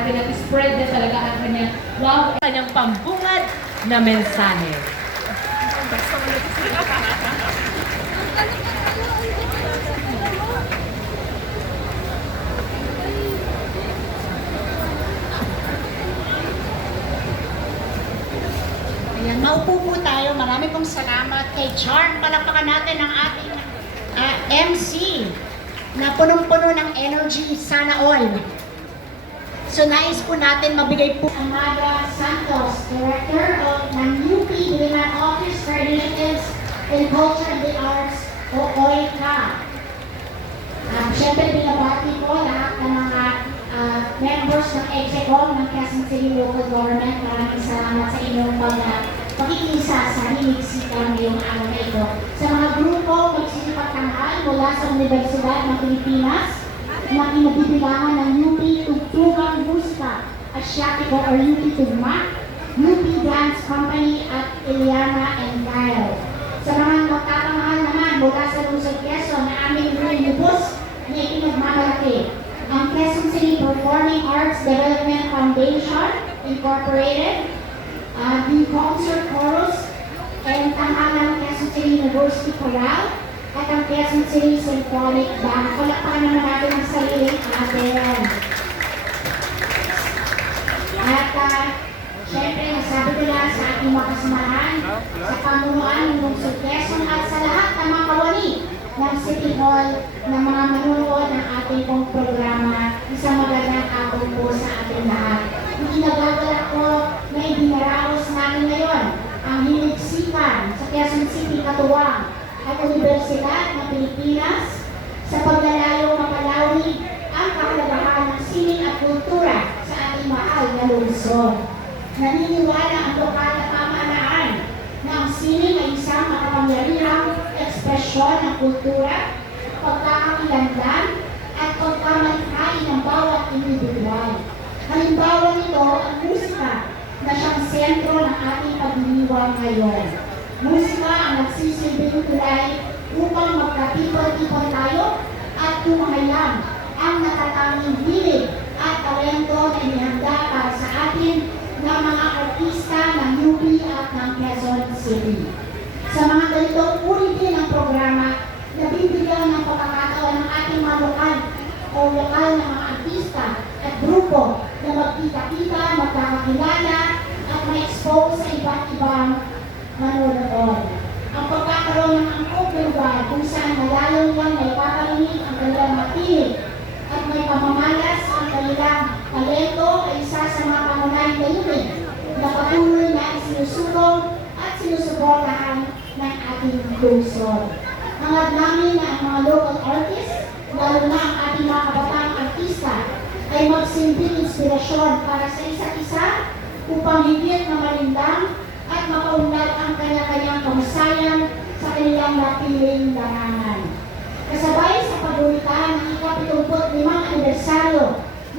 atin at spread na talaga ang kanyang wow, kanyang pambungad na mensahe. Ayan, maupo po tayo. Marami pong salamat kay Charm. Palakpakan natin ang ating MC na punong-puno ng energy, sana all. So nais po natin mabigay po Amada Santos, Director ng UP Diliman Office for Initiatives in Culture and the Arts o OICA. Siyempre binabati po lahat ng mga members ng EXECOM ng Quezon City Local Government. Maraming salamat sa inyong pag-iisa sa hinigsikan ngayong araw na ito. Sa mga grupo magsisipagtanghal mula sa Universidad ng Pilipinas na kinabibilangan ng UP Tugtugang Musika Asiatico or UP Tugma, UP Dance Company at Iliana and Kyle. Sa mga magtatanghal naman mula sa Luzon, Quezon na aming lubos na ipinagmamalaki ang Quezon City Performing Arts Development Foundation Incorporated, the Concert Chorus, and tanghalang Quezon City University Chorale, at ang Quezon City Symphonic Band. Palakpakan naman natin ang sariling atin. At syempre, nasabi ko lang sa ating mga kasamahan, sa pamunuan ng Lungsod Quezon at sa lahat ng mga kawani ng City Hall na mga manunood ng ating pong programa. Isang magandang araw po sa ating lahat. Hindi nagagala ko na ibinaraos natin ngayon ang hinigsikan sa Quezon City Katuwang at Universidad ng Pilipinas sa paglalayong mapalawig ang kahalagahan ng sining at kultura sa ating mahal na lungsod. Naniniwala ang lokal na pamahalaan na ang sining ay isang makapangyarihang ekspresyon ng kultura, pagkakakilanlan at pagkamalakay ng bawat individual. Halimbawa nito ang musika na siyang sentro ng ating pagdiriwang ngayon. Musika ang nagsisilbing tulay upang magkatipon-tipon tayo at tumahayag ang natatanging hilig at talento na inihanda para sa atin ng mga artista ng UP at ng Quezon City. Sa mga ganitong uri din ng programa, nabibigyan ng pagkakataon ng ating mga lokal na mga artista at grupo na magkita-kita, magkakakilala at ma-expose sa iba't ibang manonood. Ang pagkakaroon ng angkop na lugar kung saan malayo lang may paparinig ang kanilang matinig at may pamamalas ang kanilang talento ay isa sa mga pangunahing layunin na patuloy na isinusulong at sinusuportahan ng ating lungsod. Hangad namin na ang mga local artists, lalo na ang ating mga kabataang artista, ay magsilbing inspirasyon para sa isa't isa upang higit na malindang at mapaunlad ang kanya-kanyang kamusayan sa kanilang napiling larangan. Kasabay sa pagulitahan ng ika-75 anibersaryo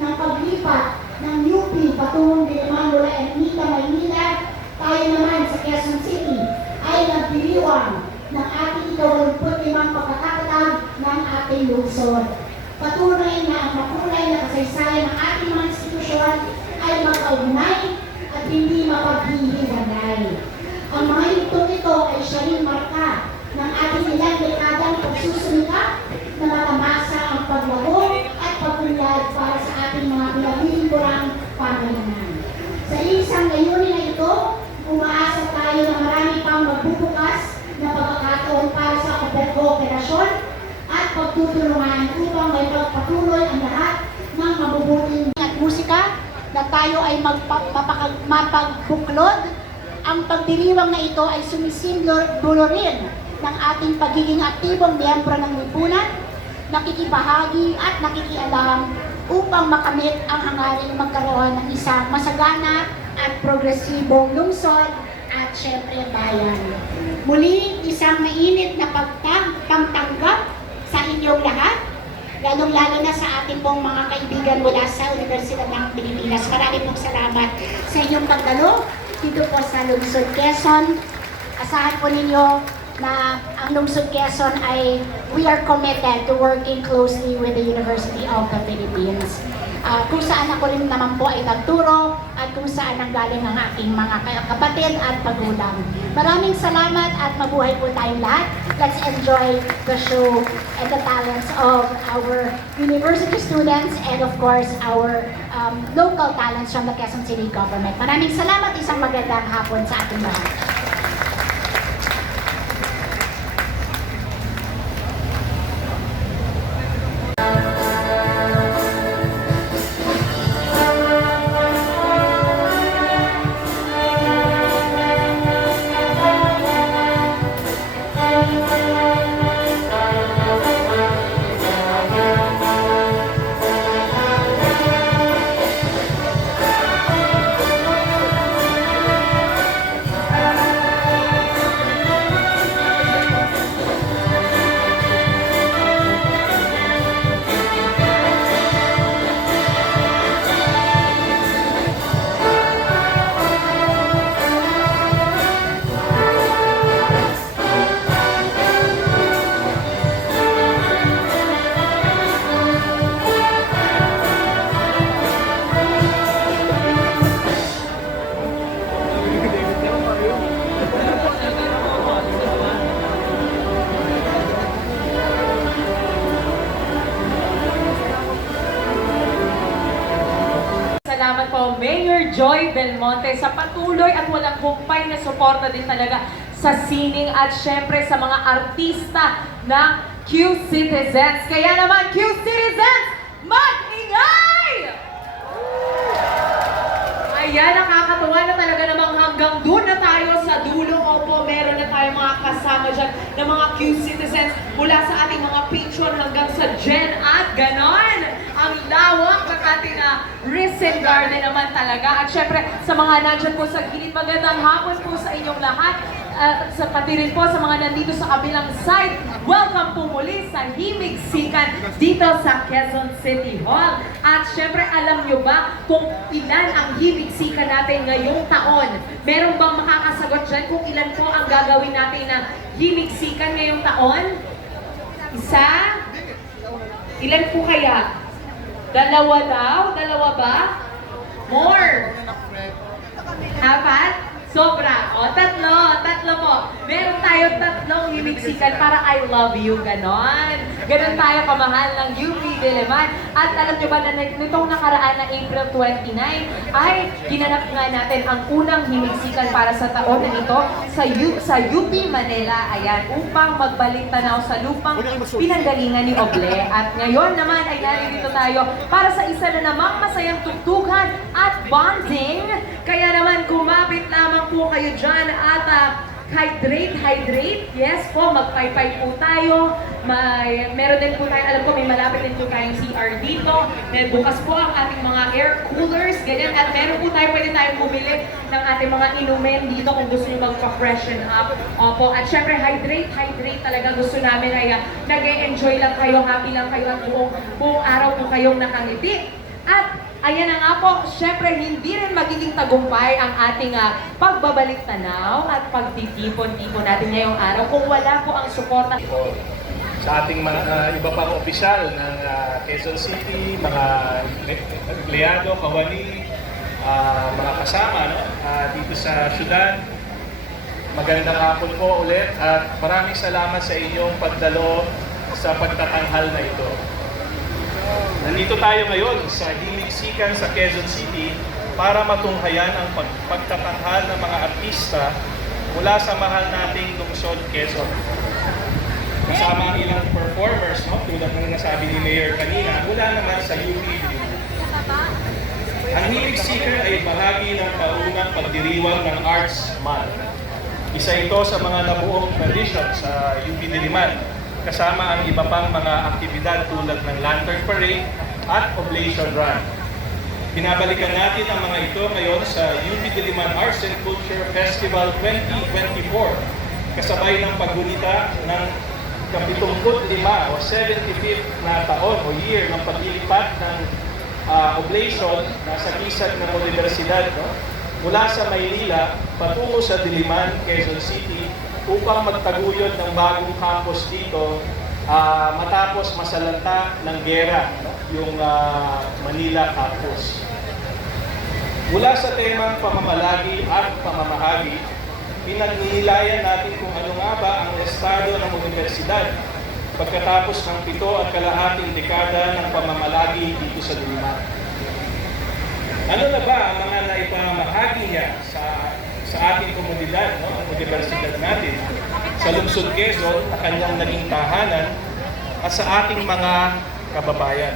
ng paglipat ng UP patungong Diliman mula Ermita, Maynila, tayo naman sa Quezon City ay nagdiriwang ng ating ika-85 pagkakatatag ng ating lungsod. Patunay na ang makulay na kasaysayan ng ating mga institusyon ay magkaugnay at hindi mapaghihiwalay. Ang mga yugtong ito ay siya rin marka ng ating ilang dekadang pagsusumikap na matamasa ang paglago at pagunlad para sa ating mga pinagbilimburang pamayanan. Sa isang layunin na ito, umaasa tayo na marami pang magbubukas na pagkakataon para sa kooperasyon at pagtutulungan upang may pagpatuloy ang lahat ng mabubuting at musika na tayo ay mapagbuklod. Ang pagdiriwang na ito ay sumisimbolo rin ng ating pagiging aktibong miyembro ng lipunan, nakikibahagi at nakikialam upang makamit ang hangaring magkaroon ng isang masagana at progresibong lungsod at syempre bayan. Muli, isang mainit na pagtanggap sa inyong lahat, lalong-lalo na sa ating pong mga kaibigan mula sa Universidad ng Pilipinas. Maraming pong salamat sa inyong pagdalo dito po sa Lungsod Quezon. Asahan po ninyo na ang Lungsod Quezon ay we are committed to working closely with the University of the Philippines. Kung saan ako rin naman po ay nagturo at kung saan nanggaling ang aking mga kapatid at magulang. Maraming salamat at mabuhay po tayong lahat. Let's enjoy the show and the talents of our university students and of course our local talents from the Quezon City Government. Maraming salamat, isang magandang hapon sa ating lahat. Salamat po, Mayor Joy Belmonte, sa patuloy at walang humpay na suporta din talaga sa sining at syempre sa mga artista ng Q-Citizens. Kaya naman, Q-Citizens, mag-ingay! Ayan, nakakatuwa na talaga namang hanggang doon na tayo sa dulo. Opo, meron na tayong mga kasama dyan ng mga Q-Citizens mula sa ating mga patron hanggang sa Gen at ganon. Ang lawak ng ating Risen Garden naman talaga. At syempre, sa mga nandyan po sa gilid, magandang hapon po sa inyong lahat. Sa pati rin po sa mga nandito sa kabilang side, welcome po muli sa Himig Sikan dito sa Quezon City Hall. At syempre, alam nyo ba kung ilan ang Himig Sikan natin ngayong taon? Meron bang makakasagot dyan kung ilan po ang gagawin natin na Himig Sikan ngayong taon? Isa? Ilan po kaya? Dalawa daw? Dalawa ba? More? Apat? Sobra. O, tatlo po. Meron tayo tatlong himiksikan para I love you, ganon. Ganon tayo kamahal ng UP Diliman. At alam nyo ba na nitong nakaraan na April 29 ay ginanap nga natin ang unang himiksikan para sa taon na ito sa UP Manila. Ayan, upang magbalik tanaw sa lupang pinanggalingan ni Oble. At ngayon naman ay narito tayo para sa isa na namang masayang tugtugan at bonding. Kaya naman kumapit lamang po kayo dyan at hydrate. Yes po, magpaypay po tayo. Meron din po tayo, alam ko may malapit din po tayong CR dito. Bukas po ang ating mga air coolers, ganyan. At meron po tayo, pwede tayong bumili ng ating mga inumin dito kung gusto nyo magpa-freshen up. Opo, at syempre hydrate talaga. Gusto namin ay nag-e-enjoy lang kayo, happy lang kayo at buong araw po kayong nakangiti. At ayan na nga po, syempre hindi rin magiging tagumpay ang ating pagbabalik tanaw at pagtitipon-tipon natin ngayong araw kung wala po ang suporta. Sa ating mga iba pang opisyal ng Quezon City, mga empleyado, kawani, mga kasama dito sa syudad. Magandang hapon po ulit at maraming salamat sa inyong pagdalo sa pagtatanghal na ito. Nandito tayo ngayon sa Himig Sikan sa Quezon City para matunghayan ang pagtatanghal ng mga artista mula sa mahal nating lungsod Quezon. Kasama ang ilang performers, tulad ng nasabi ni Mayor kanina, mula naman sa UP Diliman. Ang Himig Sikan ay bahagi ng taunang pagdiriwang ng Arts Month. Isa ito sa mga nabuong tradition sa UP Diliman, kasama ang iba pang mga aktibidad tulad ng Lantern Parade at Oblation Run. Binabalikan natin ang mga ito ngayon sa UP Diliman Arts and Culture Festival 2024, kasabay ng paggunita ng 75 o 75th na taon o year ng paglilipat ng Oblation sa kisag ng universidad mula sa Maynila patungo sa Diliman, Quezon City upang magtaguyod ng bagong campus dito matapos masalanta ng gera, no? Yung Manila campus. Mula sa temang pamamalagi at pamamahagi, pinagnihilayan natin kung ano nga ba ang estado ng universidad pagkatapos ng 7.5 dekada ng pamamalagi dito sa Diliman. Ano na ba ang mga naipamahagi niya sa ating komunidad, no? Ang universidad natin, sa lungsod Quezon na kanyang naging tahanan at sa ating mga kababayan?